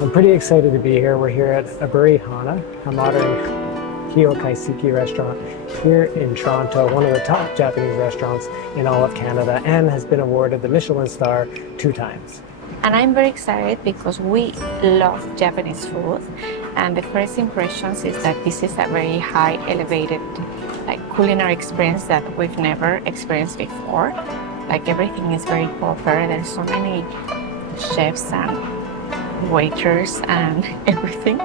I'm pretty excited to be here. We're here at Aburi Hana, a modern Kyokaiseki restaurant here in Toronto, one of the top Japanese restaurants in all of Canada, and has been awarded the Michelin star 2 times. And I'm very excited because we love Japanese food, and the first impressions is that this is a very high elevated culinary experience that we've never experienced before. Like everything is very proper. There's so many chefs and waiters and everything.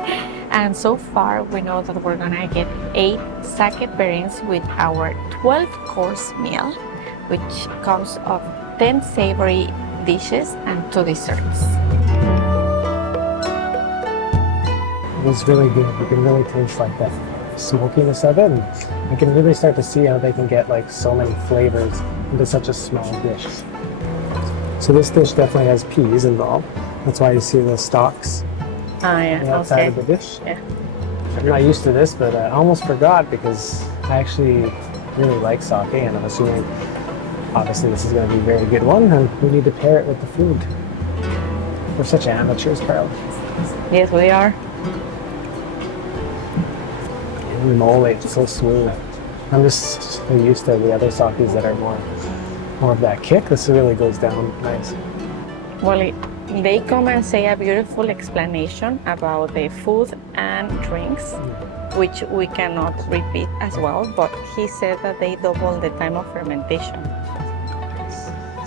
And so far we know that we're gonna get 8 sake pairings with our 12-course meal, which comes of 10 savory dishes and 2 desserts. It was really good. You can really taste like the smokiness of it, and you can really start to see how they can get like so many flavors into such a small dish. So this dish definitely has peas involved. That's why you see the stalks on the outside of the dish. Yeah. I'm not used to this, but I almost forgot because I actually really like sake, and I'm assuming obviously this is going to be a very good one, and we need to pair it with the food. We're such amateurs, Carl. Yes, we are. The mole, it's so smooth. I'm just so used to the other sakes that are more of that kick. This really goes down nice. Well, they come and say a beautiful explanation about the food and drinks, which we cannot repeat as well, but he said that they double the time of fermentation.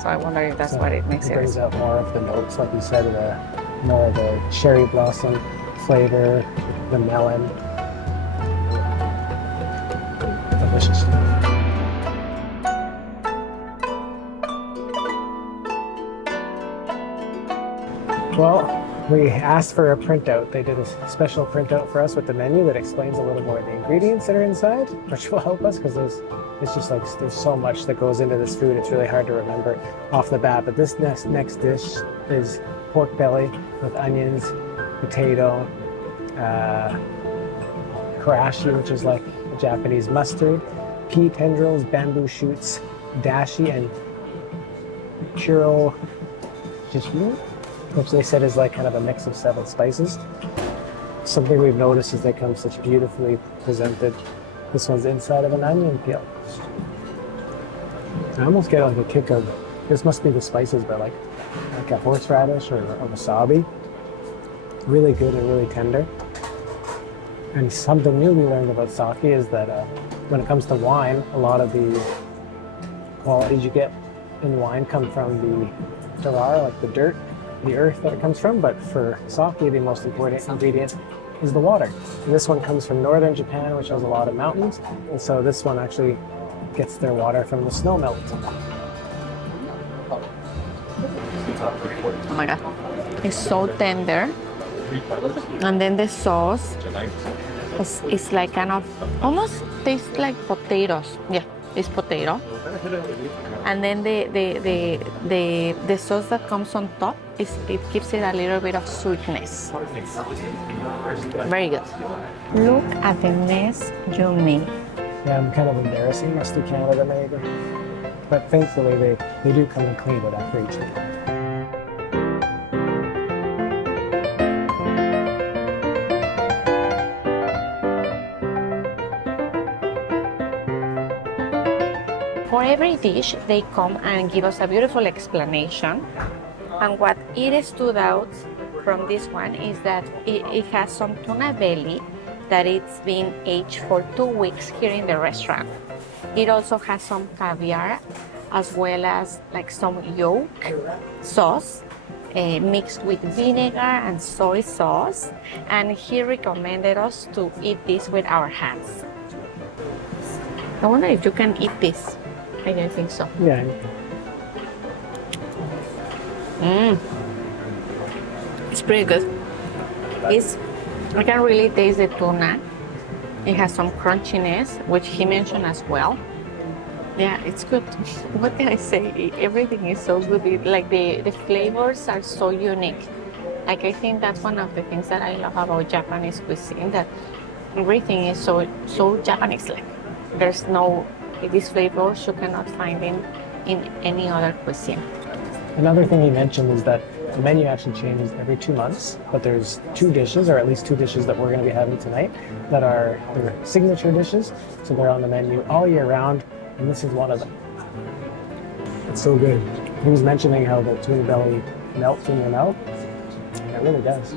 So I wonder if that's what it makes it. Brings out more of the notes, like you said, more of the cherry blossom flavor, the melon. Delicious. Well, we asked for a printout. They did a special printout for us with the menu that explains a little more of the ingredients that are inside, which will help us because there's so much that goes into this food. It's really hard to remember off the bat. But this next dish is pork belly with onions, potato, karashi, which is like a Japanese mustard, pea tendrils, bamboo shoots, dashi, and churro jishmu, which they said is like kind of a mix of 7 spices. Something we've noticed is they come such beautifully presented. This one's inside of an onion peel. I almost get like a kick of, this must be the spices, but like a horseradish or a wasabi. Really good and really tender. And something new we learned about sake is that when it comes to wine, a lot of the qualities you get in wine come from the terroir, like the dirt, the earth that it comes from. But for sake, the most important ingredient is the water. And this one comes from northern Japan, which has a lot of mountains. And so this one actually gets their water from the snow melt. Oh my God. It's so tender. And then the sauce is like kind of, almost tastes like potatoes. Yeah, it's potato. And then the sauce that comes on top, it gives it a little bit of sweetness. Very good. Look at the mess you made. Yeah, I'm kind of embarrassing us to Canada maybe. But thankfully they do come and clean it after each meal. For every dish, they come and give us a beautiful explanation. And what it stood out from this one is that it has some tuna belly that it's been aged for 2 weeks here in the restaurant. It also has some caviar as well as like some yolk sauce mixed with vinegar and soy sauce. And he recommended us to eat this with our hands. I wonder if you can eat this. I don't think so. Yeah. It's pretty good. I can really taste the tuna. It has some crunchiness, which he mentioned as well. Yeah, it's good. What can I say? Everything is so good. The flavors are so unique. Like, I think that's one of the things that I love about Japanese cuisine, that everything is so Japanese-like. There's no, these flavors you cannot find in any other cuisine. Another thing he mentioned is that The menu actually changes every 2 months, but there's 2 dishes, or at least 2 dishes that we're going to be having tonight that are their signature dishes. So they're on the menu all year round, and this is one of them. It's so good. He was mentioning how the tuna belly melts in your mouth. It really does.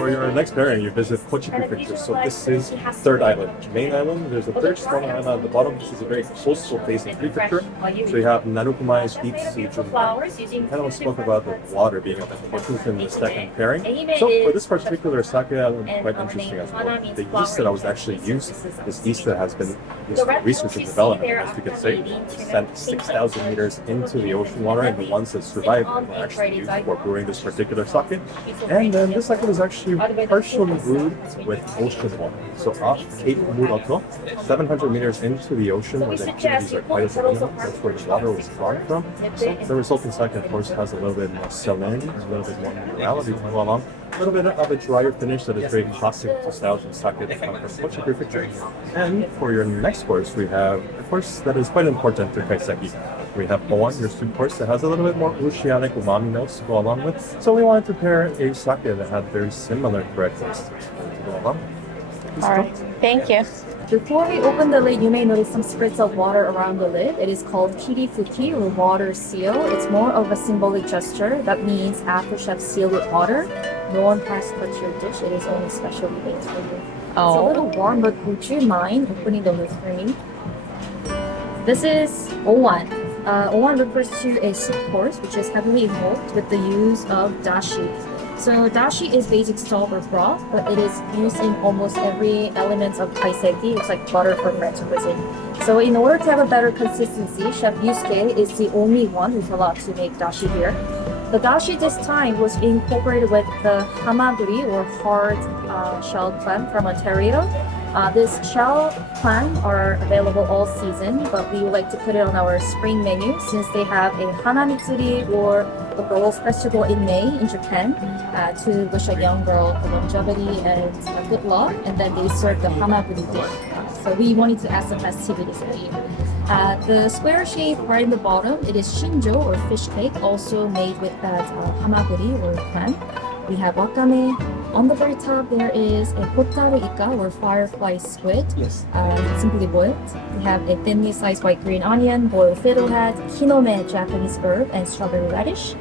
For your next pairing, you visit Kochi Prefecture. So this is third island, main island. There's a third small island at the bottom. This is a very coastal facing prefecture. So you have Narukumai deep sea We kind of spoke about the water being of importance in the second pairing. So for this particular sake island, quite interesting as well. The yeast that I was actually used, this yeast that has been used for research and development, as you can say, sent 6,000 meters into the ocean water, and the ones that survived were actually used for brewing this particular sake. And then this sake was actually partially brewed with ocean water. So off Cape Muroto, 700 meters into the ocean, where the impurities are quite as minimum, that's where the water was drawn from. So the resulting sake, of course, has a little bit more salinity, a little bit more minerality to go along. A little bit of a drier finish that is very classic to styles and sake that come from Kochi Prefecture. And for your next course, we have a course that is quite important to kaiseki. We have Gohan, your soup course, that has a little bit more oceanic umami notes to go along with. So we wanted to pair a sake that had very similar characteristics to go along. All right, thank you. Before we open the lid, you may notice some spurts of water around the lid. It is called kirifuki, or water seal. It's more of a symbolic gesture. That means after chef seal with water, no one has to touch your dish. It is only specially made for you. It's a little warm, but would you mind opening the lid for me? This is owan. Owan refers to a soup course which is heavily involved with the use of dashi. So dashi is basic stock or broth, but it is used in almost every element of kaiseki. It's like butter for French cuisine. So in order to have a better consistency, Chef Yusuke is the only one who's allowed to make dashi here. The dashi this time was incorporated with the hamaguri, or hard shell clam from Ontario. This shell clam are available all season, but we would like to put it on our spring menu since they have a Hana Mitsuri, or the girls' festival in May in Japan, to wish a young girl longevity and good luck, and then they serve the hamaguri dish. So we wanted to add some festivities for you. The square shape right in the bottom, it is shinjo, or fish cake, also made with that hamaguri, or clam. We have wakame. On the very top, there is a hotaru ika, or firefly squid, simply boiled. We have a thinly sliced white green onion, boiled fiddlehead, kinome, Japanese herb, and strawberry radish.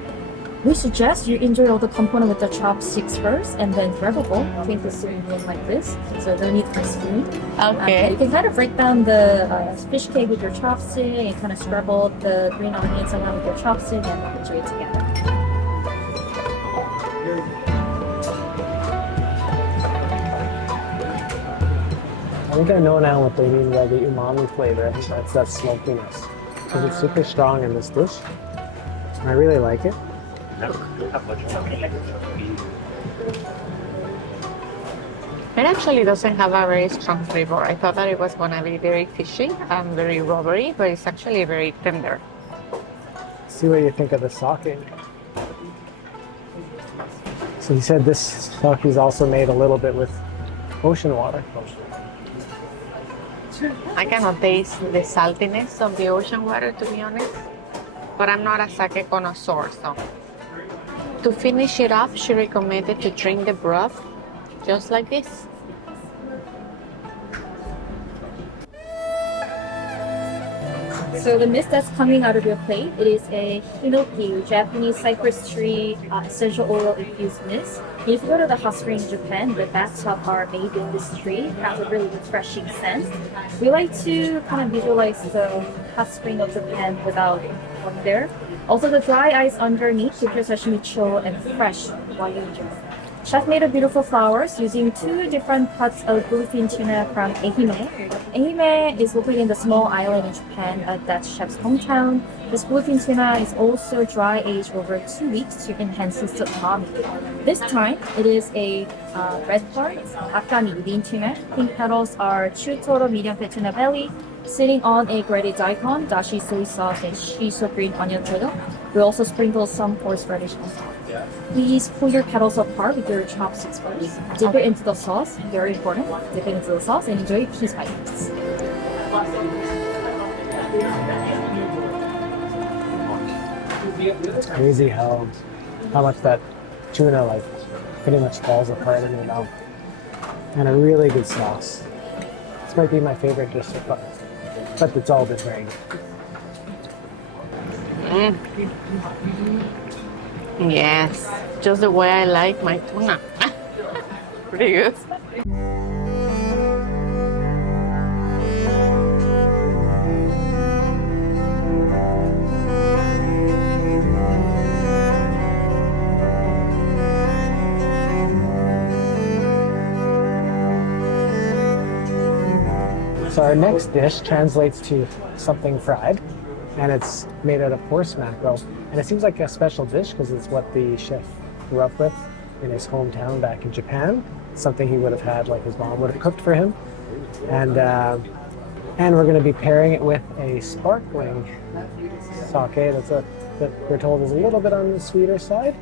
We suggest you enjoy all the component with the chopsticks first, and then grab a bowl, drink the soup like this, so no need for spoon. Okay. You can kind of break down the fish cake with your chopstick, and kind of scrabble the green onions around with your chopstick, and enjoy it together. I think I know now what they mean by the umami flavor. I think that's that smokiness. Because it's super strong in this dish. I really like it. It actually doesn't have a very strong flavor. I thought that it was going to be very fishy and very rubbery, but it's actually very tender. See what you think of the sake. So you said this sake is also made a little bit with ocean water. I cannot taste the saltiness of the ocean water, to be honest, but I'm not a sake connoisseur, so. To finish it off, she recommended to drink the broth just like this. So the mist that's coming out of your plate, it is a hinoki, Japanese cypress tree essential oil infused mist. If you go to the hot spring in Japan, the bathtub are made in this tree. It has a really refreshing scent. We like to kind of visualize the hot spring of Japan without going there. Also, the dry ice underneath gives your sashimi chill and fresh Wagyu Beef. Chef made a beautiful flowers using 2 different cuts of bluefin tuna from Ehime. Ehime is located in the small island in Japan. That's chef's hometown. This bluefin tuna is also dry aged over 2 weeks to enhance its umami. This time, it is a red part, akami lean tuna. Pink petals are chutoro medium fat tuna belly, sitting on a grated daikon, dashi soy sauce, and shiso green onion oil. We also sprinkle some horseradish on top. Please pull your petals apart with your chopsticks first. Dip it into the sauce, very important. Dip it into the sauce and enjoy it piece by piece. It's crazy how much that tuna like pretty much falls apart in your mouth. And a really good sauce. This might be my favorite dish so far, but it's all been very good. Yes, just the way I like my tuna. Pretty good. So our next dish translates to something fried, and it's made out of horse mackerel. And it seems like a special dish because it's what the chef grew up with in his hometown back in Japan. Something he would have had, like his mom would have cooked for him. And we're going to be pairing it with a sparkling sake that we're told is a little bit on the sweeter side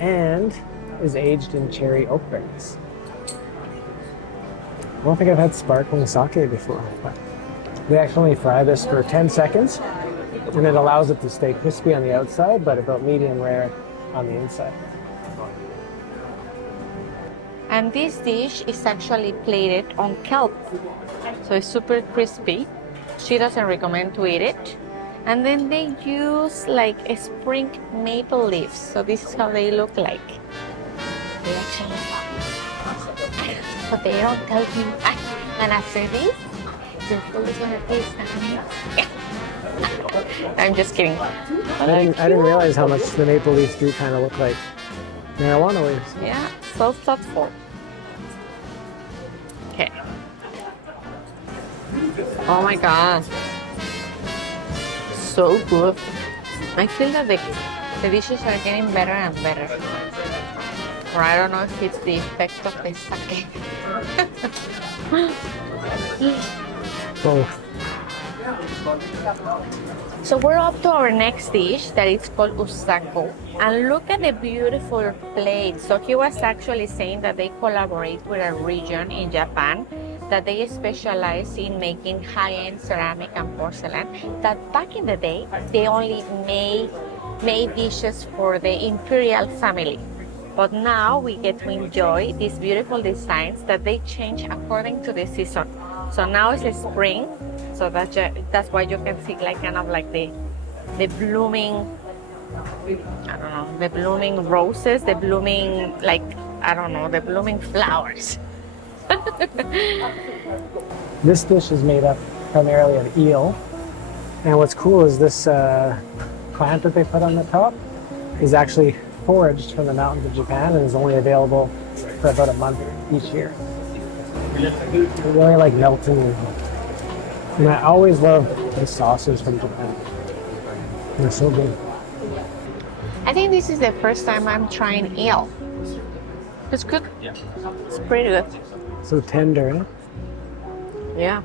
and is aged in cherry oak berries. I don't think I've had sparkling sake before, but we actually fry this for 10 seconds, and it allows it to stay crispy on the outside, but about medium rare on the inside. And this dish is actually plated on kelp, so it's super crispy. She doesn't recommend to eat it. And then they use like a spring maple leaves, so this is how they look like. They actually but they don't tell you. And after this, your food is gonna taste amazing. I'm just kidding. I didn't realize how much the maple leaves do kind of look like marijuana leaves. Yeah, so thoughtful. Okay. Oh my god. So good. I feel that the dishes are getting better and better. Or I don't know if it's the effect of the sake. Both. So we're up to our next dish that is called usako. And look at the beautiful plate. So he was actually saying that they collaborate with a region in Japan that they specialize in making high-end ceramic and porcelain. That back in the day, they only made dishes for the imperial family. But now we get to enjoy these beautiful designs that they change according to the season. So now it's spring, so that's why you can see like kind of like the blooming, I don't know, the blooming roses, the blooming like, I don't know, the blooming flowers. This dish is made up primarily of eel. And what's cool is this plant that they put on the top is actually foraged from the mountains of Japan and is only available for about a month each year. It really like melts in your mouth. And I always love the sauces from Japan. They're so good. I think this is the first time I'm trying eel. It's good. Yeah. It's pretty good. So tender, eh? Yeah.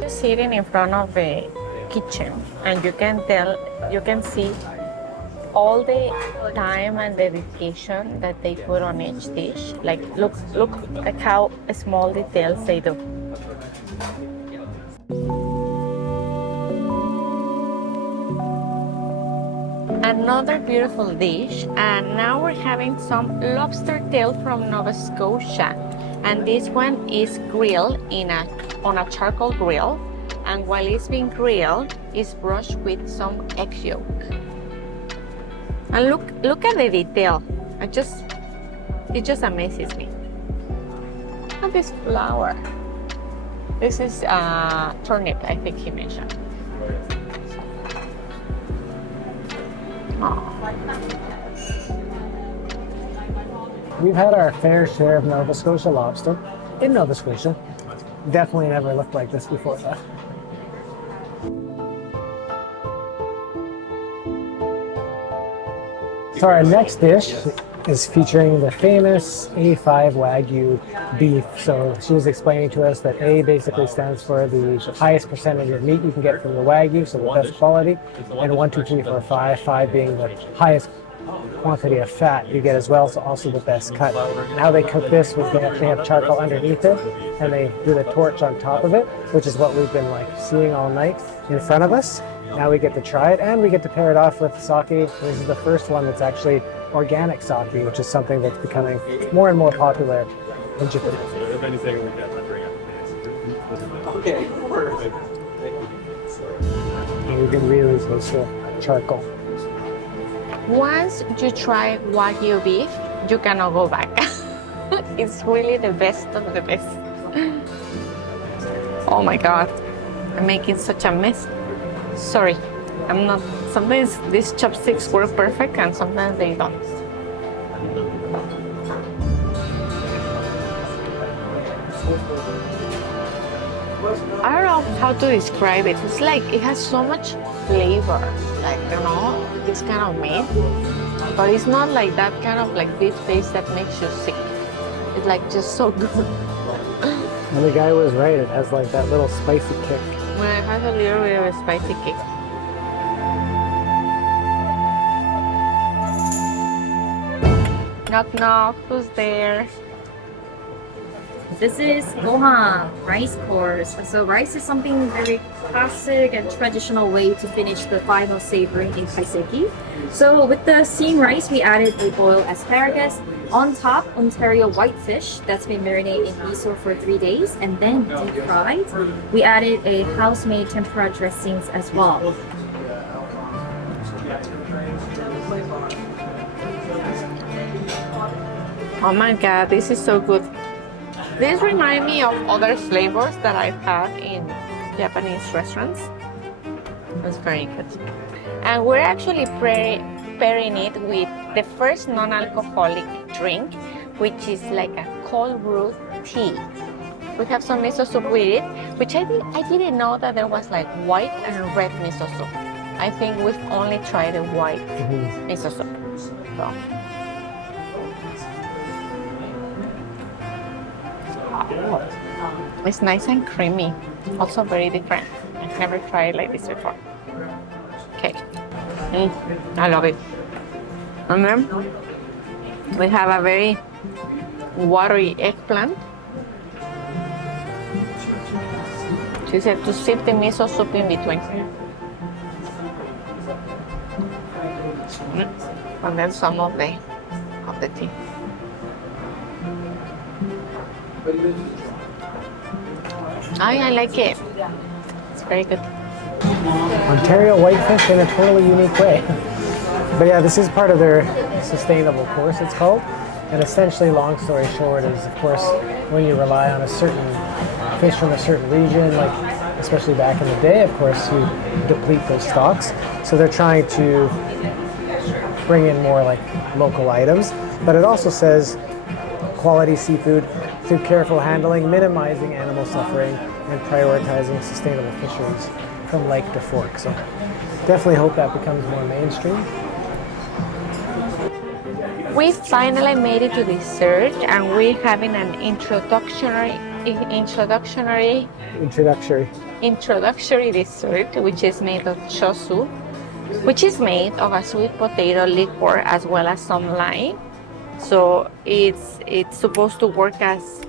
Just sitting in front of the kitchen and you can see all the time and dedication that they put on each dish. Like look like how small details they do. Another beautiful dish, and now we're having some lobster tail from Nova Scotia, and this one is grilled on a charcoal grill, and while it's being grilled, it's brushed with some egg yolk. And look at the detail. It just amazes me. Look at this flower. This is turnip, I think he mentioned. We've had our fair share of Nova Scotia lobster in Nova Scotia. Definitely never looked like this before though. So our next dish is featuring the famous A5 Wagyu beef. So she was explaining to us that A basically stands for the highest percentage of meat you can get from the Wagyu, so the best quality, and 1, 2, 3, 4, 5, 5 being the highest quantity of fat you get as well, so also the best cut. And how they cook this was they have charcoal underneath it, and they do the torch on top of it, which is what we've been like seeing all night in front of us. Now we get to try it, and we get to pair it off with sake. This is the first one that's actually organic sake, which is something that's becoming more and more popular in Japan. If anything, we get to bring up. Okay, perfect. And you can really taste the charcoal. Once you try Wagyu beef, you cannot go back. It's really the best of the best. Oh my god, I'm making such a mess. Sorry, I'm not. Sometimes these chopsticks work perfect and sometimes they don't. I don't know how to describe it. It's like it has so much flavor, like, you know, this kind of meat, but it's not like that kind of like beef taste that makes you sick. It's like just so good. And the guy was right, it has like that little spicy kick. Well, it has a little bit of a spicy kick. Knock knock, who's there? This is Gohan Rice course. So rice is something very classic and traditional way to finish the final savoring in kaiseki. So with the steamed rice, we added a boiled asparagus. On top, Ontario whitefish that's been marinated in miso for 3 days and then deep fried. We added a house-made tempura dressings as well. Oh my god, this is so good. This reminds me of other flavors that I've had in Japanese restaurants. It's very good. And we're actually pairing it with the first non-alcoholic drink, which is like a cold brew tea. We have some miso soup with it, which I didn't know that there was like white and red miso soup. I think we've only tried the white miso soup. So. It's nice and creamy, also very different. I've never tried like this before. Okay, I love it. And then we have a very watery eggplant. She said to sip the miso soup in between. And then some of the tea. I like it. It's very good. Ontario whitefish in a totally unique way. But yeah, this is part of their sustainable course, it's called. And essentially, long story short, is of course when you rely on a certain fish from a certain region, like especially back in the day, of course, you deplete those stocks. So they're trying to bring in more like local items. But it also says quality seafood through careful handling, minimizing animal suffering, and prioritizing sustainable fisheries from lake to fork. So definitely hope that becomes more mainstream. We finally made it to dessert, and we're having an introductory dessert, which is made of chosu, which is made of a sweet potato liquor as well as some lime. So it's supposed to work as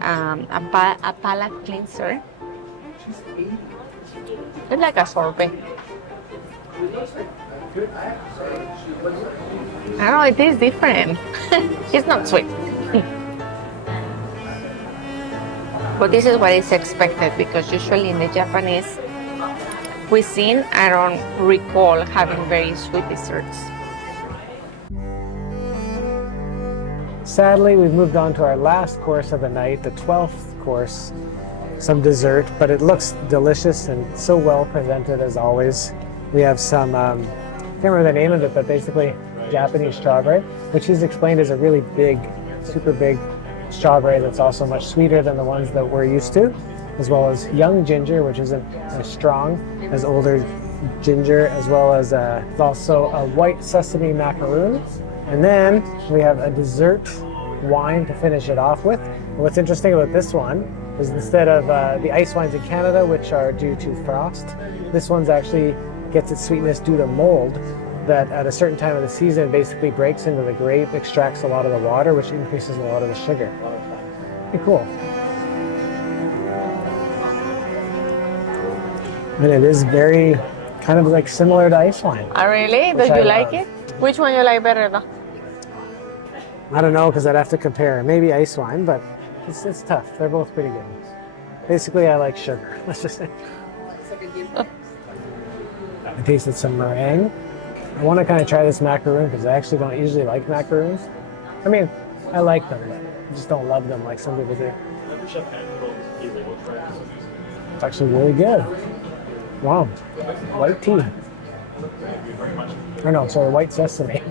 a palate cleanser. It's like a sorbet. I don't know, it is different. It's not sweet. But this is what is expected, because usually in the Japanese cuisine, I don't recall having very sweet desserts. Sadly, we've moved on to our last course of the night, the 12th course, some dessert, but it looks delicious and so well presented as always. We have some, I can't remember the name of it, but basically Japanese strawberry, which is explained as a really big, super big strawberry that's also much sweeter than the ones that we're used to, as well as young ginger, which isn't as strong as older ginger, as well as also a white sesame macaroon. And then we have a dessert wine to finish it off with. And what's interesting about this one is instead of the ice wines in Canada, which are due to frost, this one's actually gets its sweetness due to mold. that at a certain time of the season basically breaks into the grape, extracts a lot of the water, which increases a lot of the sugar. Pretty cool. And it is very kind of like similar to ice wine. Oh, really? Which Do you I like love. it? Which one you like better though? I don't know, because I'd have to compare. Maybe ice wine, but it's tough. They're both pretty good. Basically, I like sugar. Let's just say. I tasted some meringue. I want to kind of try this macaroon because I actually don't usually like macaroons. I mean, I like them, but I just don't love them like some people do. It's actually really good. Wow. White tea. Or no, sorry, white sesame.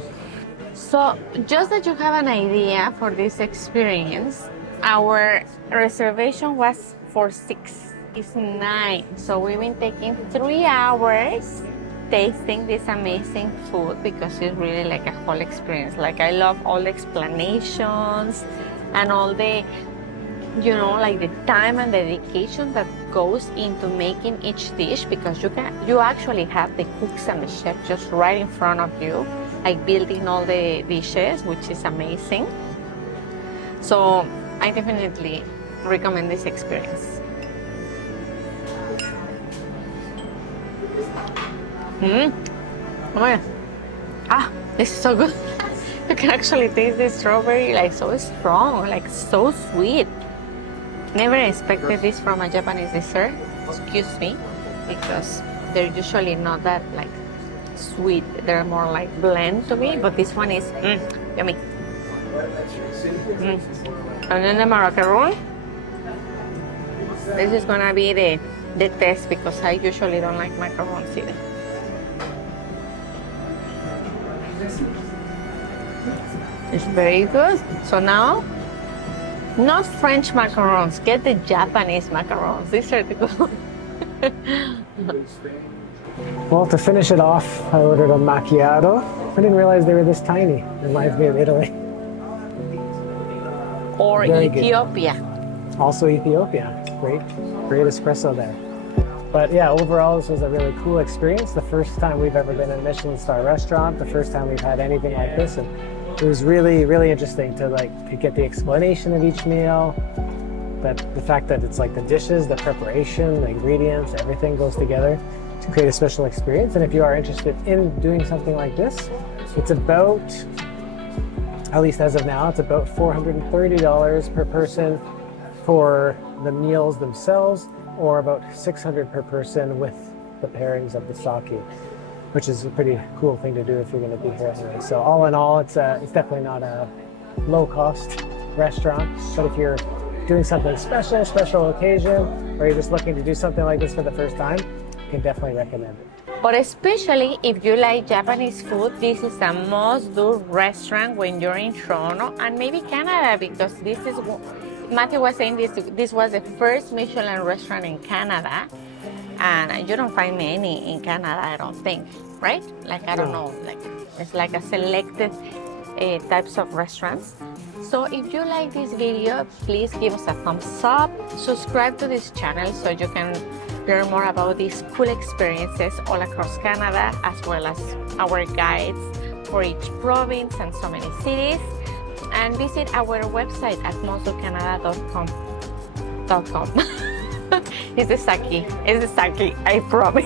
So, just that you have an idea for this experience, our reservation was for 6. It's 9. So we've been taking 3 hours tasting this amazing food because it's really like a whole experience. Like I love all the explanations and all the, you know, like the time and dedication that goes into making each dish, because you actually have the cooks and the chef just right in front of you, like building all the dishes, which is amazing. So I definitely recommend this experience. Oh my God. Ah, this is so good. You can actually taste the strawberry, like so strong, like so sweet. Never expected this from a Japanese dessert, excuse me, because they're usually not that like sweet. They're more like blend to me, but this one is yummy. And then the macaroon. This is gonna be the test, because I usually don't like macarons either. It's very good. So now, not French macarons, get the Japanese macarons. These are the good. Well, to finish it off, I ordered a macchiato. I didn't realize they were this tiny. Reminds me of Italy. Or Very good. Ethiopia. Also Ethiopia. Great espresso there. But yeah, overall, this was a really cool experience. The first time we've ever been in a Michelin star restaurant, the first time we've had anything like this. And it was really, really interesting to get the explanation of each meal. But the fact that it's like the dishes, the preparation, the ingredients, everything goes together to create a special experience. And if you are interested in doing something like this, it's about, at least as of now, it's about $430 per person for the meals themselves, or about $600 per person with the pairings of the sake, which is a pretty cool thing to do if you're going to be here anyway. So all in all, it's definitely not a low-cost restaurant, but if you're doing something special occasion, or you're just looking to do something like this for the first time, you can definitely recommend it. But especially if you like Japanese food, this is a must-do restaurant when you're in Toronto and maybe Canada, because this is, Matthew was saying this was the first Michelin restaurant in Canada, and you don't find many in Canada, I don't think, right? Like, I don't know, like it's like a selected types of restaurants. So if you like this video, please give us a thumbs up, subscribe to this channel so you can learn more about these cool experiences all across Canada, as well as our guides for each province and so many cities. And visit our website at mosdocanada.com. It's the sake, I promise.